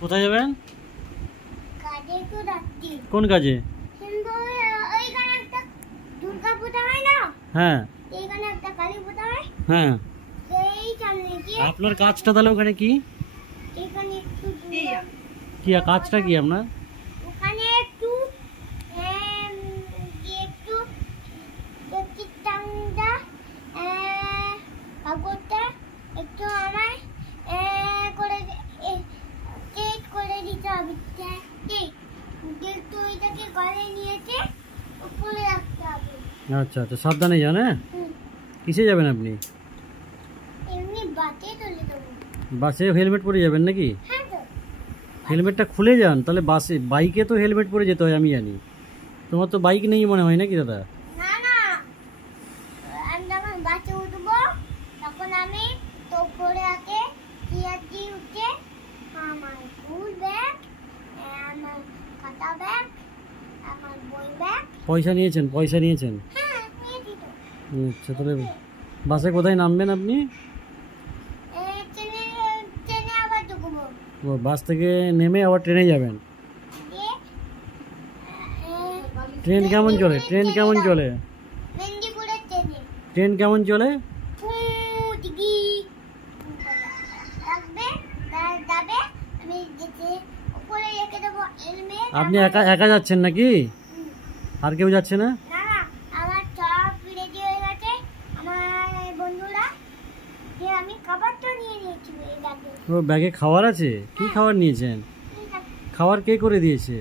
কোথায় যাবেন? কাজে তো যাচ্ছি। কোন কাজে? কিন্তু ওইখানে একটা দুর্গা পূজা হয় না, হ্যাঁ এইখানে একটা কালী পূজা হয়, হ্যাঁ। সেই সামনে গিয়ে আপনার কাজটা তাহলে ওখানে কি? এখানে একটু কি কাজটা কি আপনার? ওখানে একটু একটু একটু চান্দা কাগজটা একটু আমায় করে কেক করে দিতে হবে। কেক তো ওইটাকে গলে নিয়েছে উপরে রাখতে হবে। আচ্ছা আচ্ছা, সাবধানে যান। হ্যাঁ, কিসে যাবেন আপনি? এমনি বাতে চলে যাবো। বাসে হেলমেট পরে যাবেন নাকি? হ্যাঁ তো হেলমেটটা খুলে যান তাহলে। বাসে বাইকে তো হেলমেট পরে যেতে হয়, আমি জানি। তোমার তো বাইক নেই মনে হয় নাকি দাদা? না না, আমি যখন বাসে উঠবো তখন আমি তো করে আগে চেয়ারটি উঠে আমার স্কুল ব্যাগ, আমার খাতা ব্যাগ, আমার বই ব্যাগ, পয়সা নিয়েছেন? পয়সা নিয়েছেন? হ্যাঁ নিয়েছি তো। আচ্ছা, তাহলে বাসে কোথায় নামবেন আপনি? ট্রেনে ট্রেনে আবার ঢুকবো। ও, বাস থেকে নেমে আবার ট্রেনে যাবেন? দিয়ে ট্রেন কেমন চলে? ট্রেন কেমন চলে? মেদিনীপুরের ট্রেনে ট্রেন কেমন চলে? দিদি যাবে যাবে, আমি যেতে উপরে রেখে দেবো হেলমেট। আপনি একা একা যাচ্ছেন নাকি? আর কেউ যাচ্ছে না? না না, আমার সব রেডি হয়ে গেছে, আমার বন্ধুরা, যে আমি খাবারটা নিয়ে নিয়েছি এই ব্যাগে। ও, ব্যাগে খাবার আছে? কি খাবার নিয়েছেন? খাবার কে করে দিয়েছে?